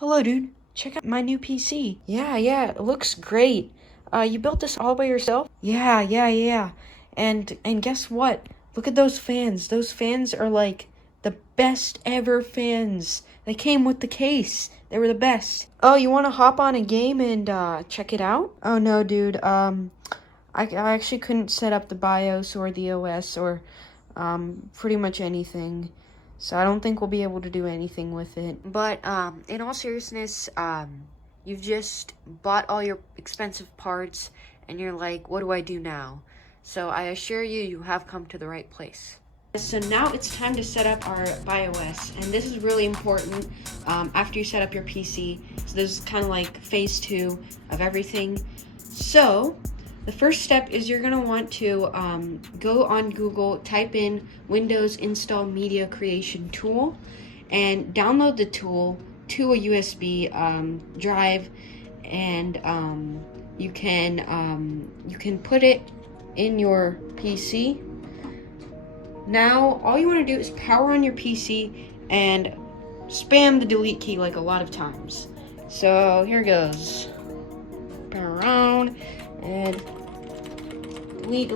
Hello, dude. Check out my new PC. Yeah, it looks great. You built this all by yourself? Yeah. And guess what? Look at those fans. Those fans are like the best ever fans. They came with the case. They were the best. Oh, you want to hop on a game and check it out? Oh no, dude. I actually couldn't set up the BIOS or the OS or pretty much anything. So I don't think we'll be able to do anything with it. But in all seriousness, you've just bought all your expensive parts and you're like, what do I do now? So I assure you, you have come to the right place. So now it's time to set up our BIOS, and this is really important after you set up your PC. So this is kind of like phase 2 of everything. So the first step is you're going to want to go on Google, type in Windows Install Media Creation Tool, and download the tool to a USB drive, and you can put it in your PC. Now all you want to do is power on your PC and spam the delete key like a lot of times. So here goes. Power around. And delete.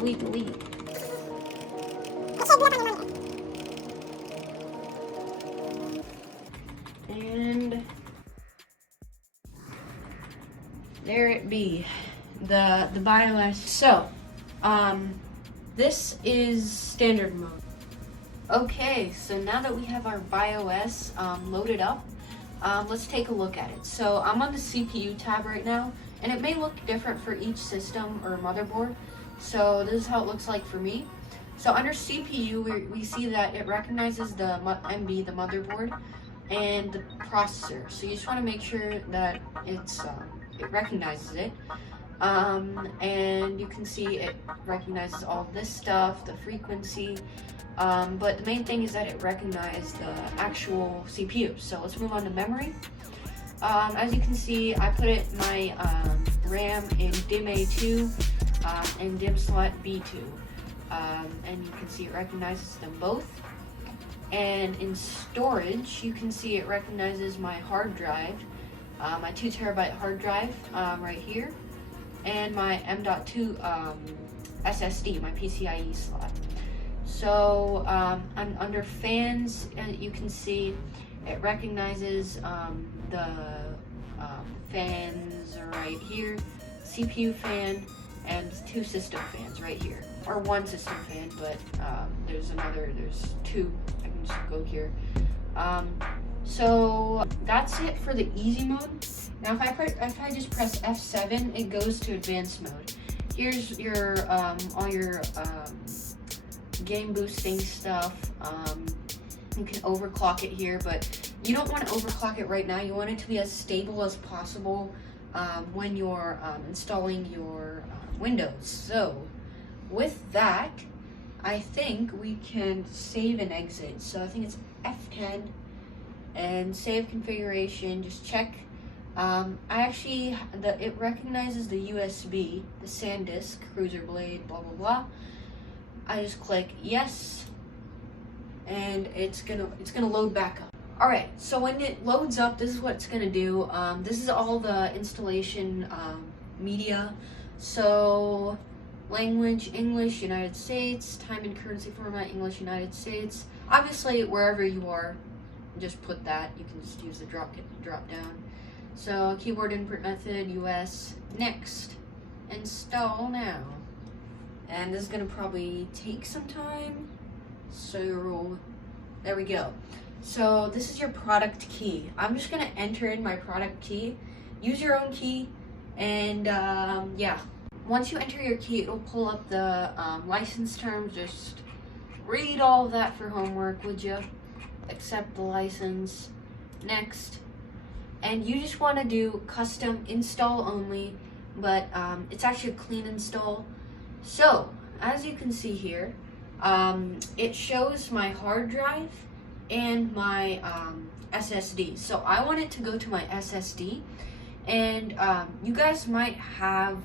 And there it be, the BIOS. So, this is standard mode. Okay, so now that we have our BIOS loaded up, let's take a look at it. So I'm on the CPU tab right now, and it may look different for each system or motherboard. So this is how it looks like for me. So under CPU, we see that it recognizes the MB, the motherboard, and the processor. So you just want to make sure that it recognizes it. And you can see it recognizes all this stuff, the frequency. But the main thing is that it recognized the actual CPU. So let's move on to memory. As you can see, I put my RAM in DIMM A2 and DIMM slot B2. And you can see it recognizes them both. And in storage, you can see it recognizes my hard drive, my 2 terabyte hard drive right here, and my M.2 SSD, my PeeeCeeee slot. So I'm under fans, and you can see it recognizes the fans right here, CPU fan, and 2 system fans right here, or 1 system fan, but there's 2. I can just go here. So that's it for the easy mode. Now if I just press F7, it goes to advanced mode. Here's your all your game boosting stuff. You can overclock it here, but you don't want to overclock it right now. You want it to be as stable as possible when you're installing your Windows. So with that, I think we can save and exit. So I think it's F10 and save configuration. Just check. It recognizes the USB, the SanDisk, Cruiser Blade, blah blah blah. I just click yes, and it's gonna load back up. All right, so when it loads up, this is what it's gonna do. This is all the installation media. So language, English, United States. Time and currency format, English, United States. Obviously, wherever you are, just put that. You can just use the drop down. So keyboard input method, US. Next, install now. And this is gonna probably take some time. So there we go. So this is your product key. I'm just gonna enter in my product key. Use your own key, and yeah. Once you enter your key, it'll pull up the license terms. Just read all of that for homework, would you? Accept the license. Next. And you just want to do custom install only, but it's actually a clean install. So as you can see here, it shows my hard drive and my SSD. So I want it to go to my SSD, and you guys might have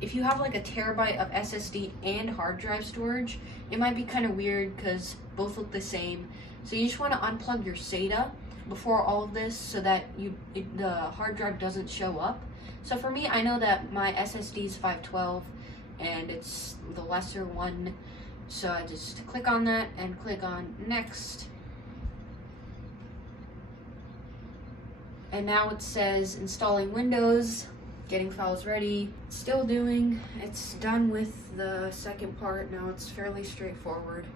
if you have like a terabyte of SSD and hard drive storage, it might be kind of weird because both look the same. So you just want to unplug your SATA before all of this so that the hard drive doesn't show up. So for me, I know that my SSD is 512 and it's the lesser one. So I just click on that and click on next. And now it says installing Windows, getting files ready. It's still doing. It's done with the second part. Now it's fairly straightforward.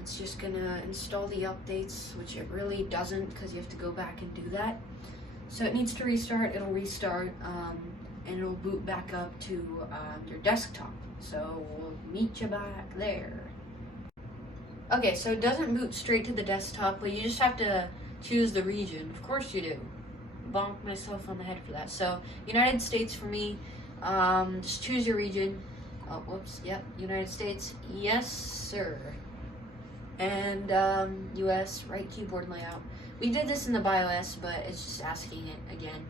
It's just gonna install the updates, which it really doesn't because you have to go back and do that. So it needs to restart. It'll restart and it'll boot back up to your desktop. So we'll meet you back there. Okay, so it doesn't boot straight to the desktop, but you just have to choose the region. Of course you do. Bonk myself on the head for that. So United States for me. Just choose your region. Oh, whoops. Yep, United States. Yes, sir. And US, right keyboard layout. We did this in the BIOS, but it's just asking it again.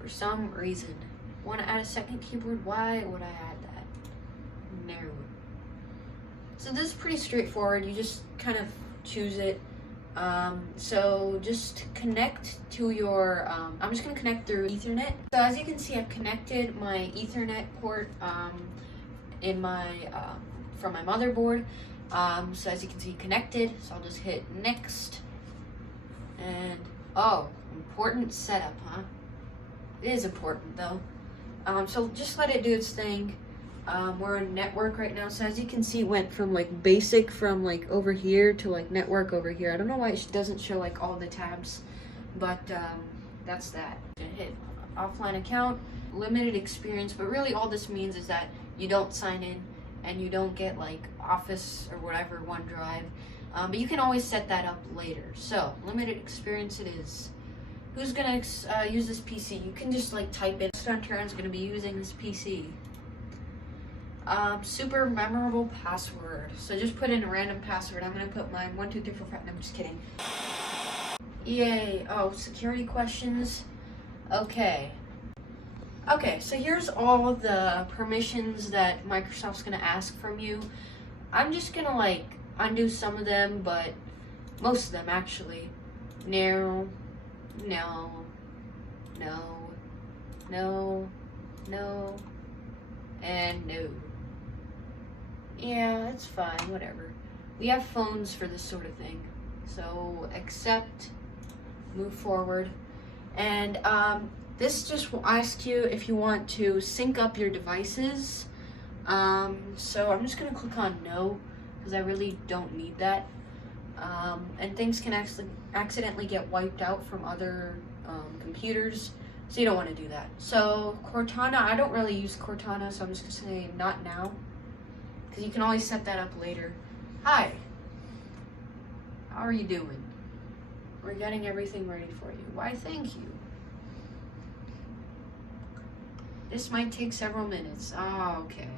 For some reason. Want to add a second keyboard? Why would I add that? No. So this is pretty straightforward. You just kind of choose it. So just connect to your, I'm just going to connect through Ethernet. So as you can see, I've connected my Ethernet port in my, from my motherboard. So as you can see, connected. So I'll just hit next. And, oh, important setup, huh? It is important though. So just let it do its thing. We're on network right now, so as you can see, it went from like basic from like over here to like network over here. I don't know why it doesn't show like all the tabs, but that's that. Hit offline account, limited experience, but really all this means is that you don't sign in and you don't get like Office or whatever, OneDrive, but you can always set that up later. So limited experience it is. Who's gonna use this PC? You can just like type in, Stunter is gonna be using this PC. Super memorable password. So just put in a random password. I'm gonna put mine 1 2 3 4 5. No, I'm just kidding. Yay. Oh, security questions. Okay. Okay, so here's all the permissions that Microsoft's gonna ask from you. I'm just gonna like undo some of them, but most of them actually. No, no, no, no, no, and no. Yeah, it's fine, whatever. We have phones for this sort of thing. So accept, move forward. And this just will ask you if you want to sync up your devices. So I'm just gonna click on no, because I really don't need that. And things can actually accidentally get wiped out from other computers, so you don't want to do that. So Cortana, I don't really use Cortana, so I'm just gonna say not now, because you can always set that up later. Hi, how are you doing? We're getting everything ready for you. Why, thank you. This might take several minutes. Oh, okay,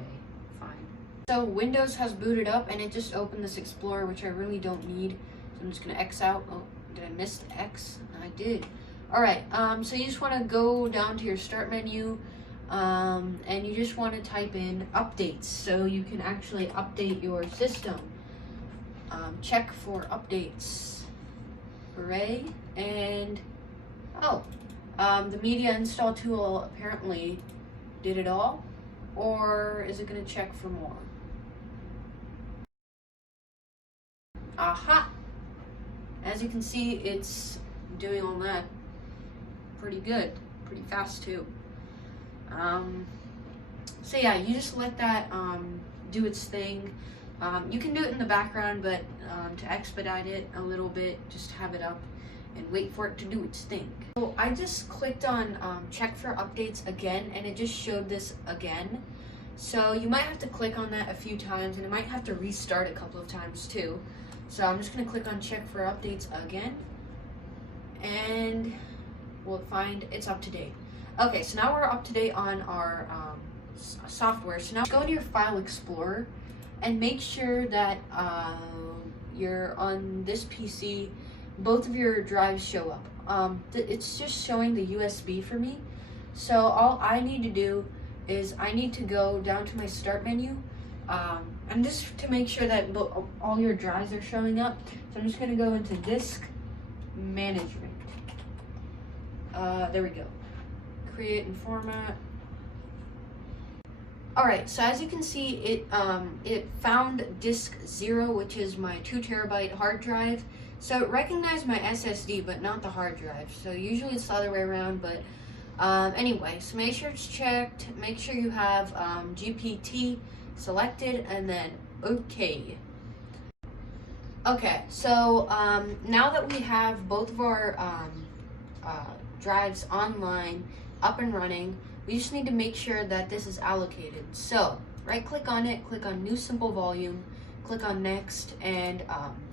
fine. So Windows has booted up and it just opened this Explorer, which I really don't need. So I'm just gonna X out. Oh, did I miss the X? I did. All right, so you just wanna go down to your start menu and you just wanna type in updates so you can actually update your system. Check for updates. Hooray. And, oh, the media install tool apparently did it all, or is it gonna check for more? Aha! As you can see, it's doing all that pretty good, pretty fast too. So yeah, you just let that do its thing. You can do it in the background, but to expedite it a little bit, just have it up and wait for it to do its thing. So I just clicked on check for updates again, and it just showed this again. So you might have to click on that a few times, and it might have to restart a couple of times too. So I'm just gonna click on check for updates again, and we'll find it's up to date. Okay, so now we're up to date on our software. So now go to your File Explorer and make sure that you're on this PC, both of your drives show up. It's just showing the USB for me. So all I need to do is I need to go down to my start menu, And just to make sure that all your drives are showing up, so I'm just gonna go into disk management. There we go. Create and format. Alright, so as you can see, it found disk 0, which is my 2 terabyte hard drive. So it recognized my SSD, but not the hard drive. So usually it's the other way around, but anyway, so make sure it's checked. Make sure you have GPT selected, and then OK. Okay, so now that we have both of our drives online, up and running, we just need to make sure that this is allocated. So right click on it, click on New Simple Volume, click on Next, and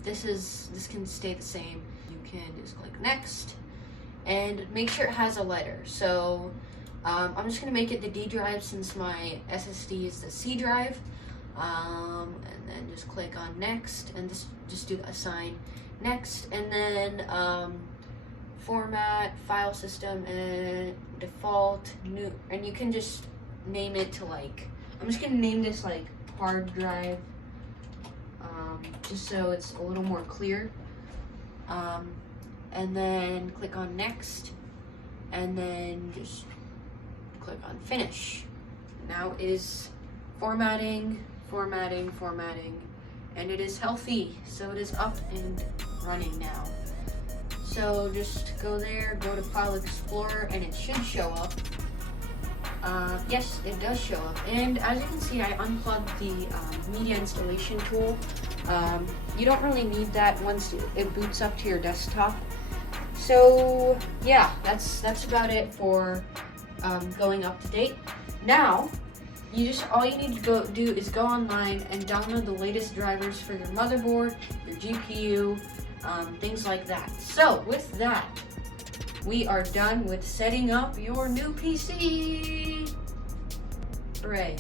this can stay the same. You can just click Next and make sure it has a letter. So I'm just gonna make it the D drive since my SSD is the C drive. And then just click on Next and just do Assign Next, and then Format, File System, and Default, New, and you can just name it to like, I'm just gonna name this like hard drive, just so it's a little more clear. And then click on Next, and then just click on Finish. Now it is formatting, and it is healthy, so it is up and running now. So just go there, go to File Explorer, and it should show up. Yes, it does show up. And as you can see, I unplugged the media installation tool. You don't really need that once it boots up to your desktop. So yeah, that's about it for going up to date. Now, all you need to do is go online and download the latest drivers for your motherboard, your GPU, things like that. So with that, we are done with setting up your new PC. Hooray.